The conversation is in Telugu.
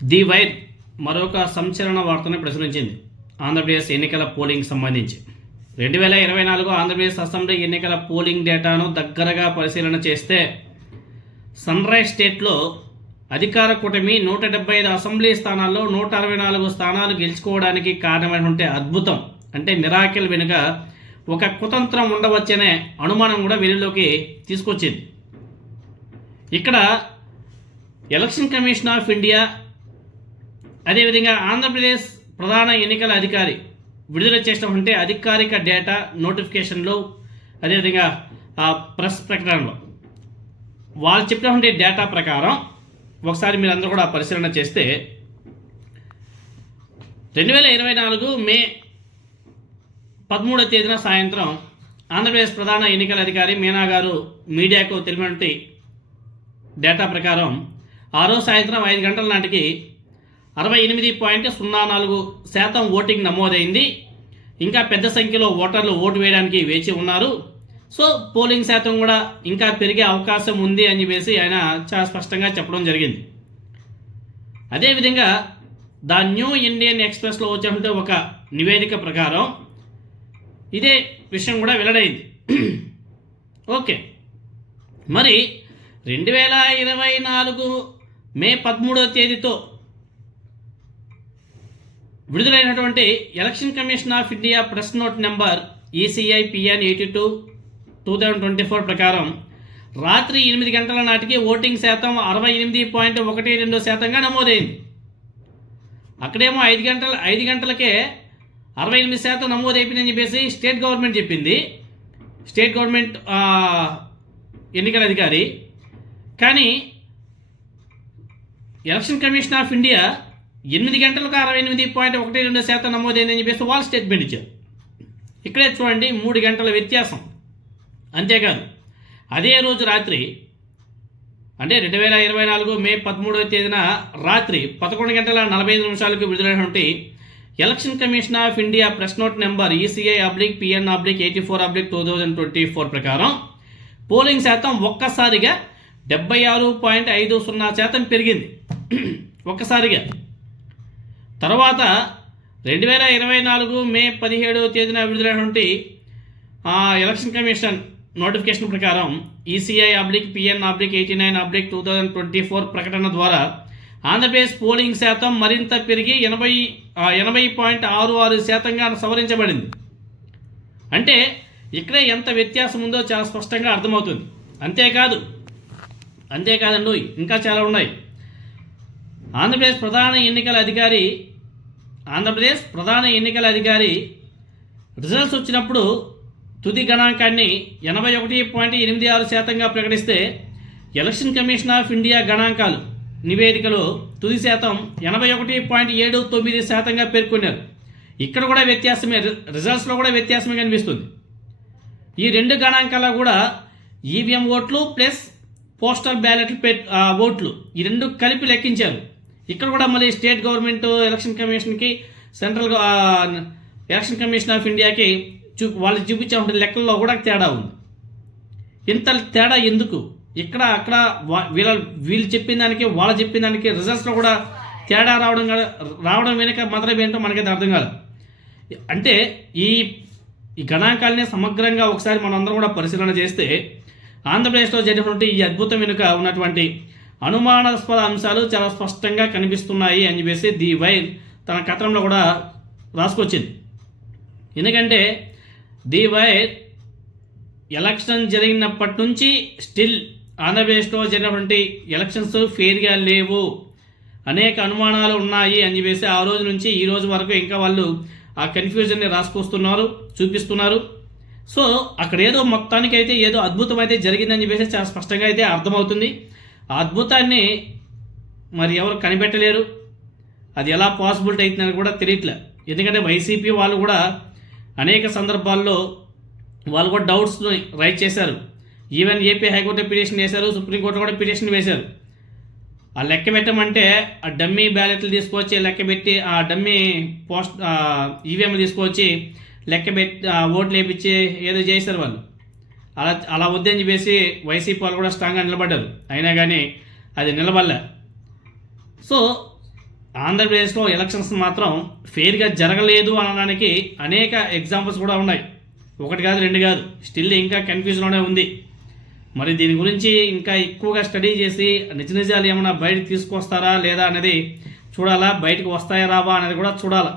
ది వైర్ మరొక సంచలన వార్తను ప్రచురించింది. ఆంధ్రప్రదేశ్ ఎన్నికల పోలింగ్ సంబంధించి 2024 ఆంధ్రప్రదేశ్ అసెంబ్లీ ఎన్నికల పోలింగ్ డేటాను దగ్గరగా పరిశీలన చేస్తే సన్ రైజ్ స్టేట్లో అధికార కూటమి 175 అసెంబ్లీ స్థానాల్లో 164 స్థానాలు గెలుచుకోవడానికి కారణమైనటువంటి అద్భుతం అంటే మిరాకిల్ వెనుక ఒక కుతంత్రం ఉండవచ్చనే అనుమానం కూడా వెలుగులోకి తీసుకొచ్చింది. ఇక్కడ ఎలక్షన్ కమిషన్ ఆఫ్ ఇండియా అదేవిధంగా ఆంధ్రప్రదేశ్ ప్రధాన ఎన్నికల అధికారి విడుదల చేసినటువంటి అధికారిక డేటా నోటిఫికేషన్లు అదేవిధంగా ప్రెస్ ప్రకటనలో వాళ్ళు చెప్పినటువంటి డేటా ప్రకారం ఒకసారి మీరు అందరూ కూడా పరిశీలన చేస్తే 2024 మే 13వ తేదీన సాయంత్రం ఆంధ్రప్రదేశ్ ప్రధాన ఎన్నికల అధికారి మీనా గారు మీడియాకు తెలిపినటువంటి డేటా ప్రకారం ఆ రోజు సాయంత్రం 5 గంటల నాటికి 68.04% ఓటింగ్ నమోదైంది. ఇంకా పెద్ద సంఖ్యలో ఓటర్లు ఓటు వేయడానికి వేచి ఉన్నారు. సో పోలింగ్ శాతం కూడా ఇంకా పెరిగే అవకాశం ఉంది అని చెప్పేసి ఆయన చాలా స్పష్టంగా చెప్పడం జరిగింది. అదేవిధంగా ద న్యూ ఇండియన్ ఎక్స్ప్రెస్లో వచ్చినటువంటి ఒక నివేదిక ప్రకారం ఇదే విషయం కూడా వెల్లడైంది. ఓకే, మరి 2024 మే 13వ తేదీతో విడుదలైనటువంటి election commission of India press note number ECI-PN 82/2024 ప్రకారం రాత్రి 8 గంటల నాటికి ఓటింగ్ శాతం 68.12% నమోదైంది. అక్కడేమో 5 గంటలకే 68% నమోదైపోయిందని చెప్పేసి స్టేట్ గవర్నమెంట్ చెప్పింది, స్టేట్ గవర్నమెంట్ ఎన్నికల అధికారి. కానీ ఎలక్షన్ కమిషన్ ఆఫ్ ఇండియా 8 గంటలకు 68.12% నమోదైందని చెప్పేసి వాళ్ళు స్టేట్మెంట్ ఇచ్చారు. ఇక్కడే చూడండి 3 గంటల వ్యత్యాసం. అంతేకాదు అదే రోజు రాత్రి అంటే 2024 మే 13వ తేదీన రాత్రి 11:45 విడుదలైనటువంటి election commission of India press note number ECI-PN 84/2024 ప్రకారం పోలింగ్ శాతం ఒక్కసారిగా 76.50% పెరిగింది. ఒక్కసారిగా. తర్వాత 2024 మే 17వ తేదీన విడుదలైనటువంటి ఎలక్షన్ కమిషన్ నోటిఫికేషన్ ప్రకారం ECI-PN 89/2024 ప్రకటన ద్వారా ఆంధ్రప్రదేశ్ పోలింగ్ శాతం మరింత పెరిగి 80.66%గా సవరించబడింది. అంటే ఇక్కడే ఎంత వ్యత్యాసం ఉందో చాలా స్పష్టంగా అర్థమవుతుంది. అంతేకాదండి, ఇంకా చాలా ఉన్నాయి. ఆంధ్రప్రదేశ్ ప్రధాన ఎన్నికల అధికారి రిజల్ట్స్ వచ్చినప్పుడు తుది గణాంకాన్ని 81.86%గా ప్రకటిస్తే ఎలక్షన్ కమిషన్ ఆఫ్ ఇండియా గణాంకాలు నివేదికలో తుది శాతం 81.79%గా పేర్కొన్నారు. ఇక్కడ కూడా వ్యత్యాసమే, రిజల్ట్స్లో కూడా వ్యత్యాసమే కనిపిస్తుంది. ఈ రెండు గణాంకాల కూడా ఈవీఎం ఓట్లు ప్లస్ పోస్టల్ బ్యాలెట్ ఓట్లు ఈ రెండు కలిపి లెక్కించారు. ఇక్కడ కూడా మళ్ళీ స్టేట్ గవర్నమెంట్ ఎలక్షన్ కమిషన్కి సెంట్రల్ ఎలక్షన్ కమిషన్ ఆఫ్ ఇండియాకి వాళ్ళు చూపించే లెక్కల్లో కూడా తేడా ఉంది. ఇంత తేడా ఎందుకు? ఇక్కడ అక్కడ వీళ్ళు చెప్పిన దానికి వాళ్ళు చెప్పిన దానికి రిజల్ట్స్లో కూడా తేడా రావడం వెనుక మాత్రం ఏంటో మనకైతే అర్థం కాదు. అంటే ఈ గణాంకాలని సమగ్రంగా ఒకసారి మనం అందరం కూడా పరిశీలన చేస్తే ఆంధ్రప్రదేశ్లో జరిగినటువంటి ఈ అద్భుతం వెనుక ఉన్నటువంటి అనుమానాస్పద అంశాలు చాలా స్పష్టంగా కనిపిస్తున్నాయి అని చెప్పేసి ది వైర్ తన కథనంలో కూడా రాసుకొచ్చింది. ఎందుకంటే ది వైర్ ఎలక్షన్ జరిగినప్పటి నుంచి స్టిల్ ఆంధ్రప్రదేశ్లో జరిగినటువంటి ఎలక్షన్స్ ఫెయిర్గా లేవు, అనేక అనుమానాలు ఉన్నాయి అని చెప్పేసి ఆ రోజు నుంచి ఈ రోజు వరకు ఇంకా వాళ్ళు ఆ కన్ఫ్యూజన్ని రాసుకొస్తున్నారు, చూపిస్తున్నారు. సో అక్కడ ఏదో మొత్తానికైతే ఏదో అద్భుతం అయితే జరిగిందని చెప్పేసి చాలా స్పష్టంగా అయితే అర్థమవుతుంది. ఆ అద్భుతాన్ని మరి ఎవరు కనిపెట్టలేరు, అది ఎలా పాసిబిలిటీ అవుతుందని కూడా తెలియట్లే. ఎందుకంటే వైసీపీ వాళ్ళు కూడా అనేక సందర్భాల్లో వాళ్ళు కూడా డౌట్స్ని రైజ్ చేశారు. ఈవెన్ ఏపీ హైకోర్టు పిటిషన్ వేశారు, సుప్రీంకోర్టు కూడా పిటిషన్ వేశారు. ఆ లెక్క పెట్టమంటే ఆ డమ్మీ బ్యాలెట్లు తీసుకొచ్చి లెక్క పెట్టి ఆ డమ్మీ ఈవీఎం తీసుకొచ్చి లెక్క పెట్టి ఓట్లు వేయించి ఏదో చేశారు వాళ్ళు. అలా వద్దని చెప్పేసి వైసీపీ వాళ్ళు కూడా స్ట్రాంగ్గా నిలబడ్డారు. అయినా కానీ అది నిలబడలే. సో ఆంధ్రప్రదేశ్లో ఎలక్షన్స్ మాత్రం ఫెయిర్గా జరగలేదు అనడానికి అనేక ఎగ్జాంపుల్స్ కూడా ఉన్నాయి. ఒకటి కాదు, రెండు కాదు, స్టిల్ ఇంకా కన్ఫ్యూజన్లోనే ఉంది. మరి దీని గురించి ఇంకా ఎక్కువగా స్టడీ చేసి నిజాలు ఏమైనా బయటకు తీసుకొస్తారా లేదా అనేది చూడాలా, బయటకు వస్తాయా రావా అనేది కూడా చూడాలా.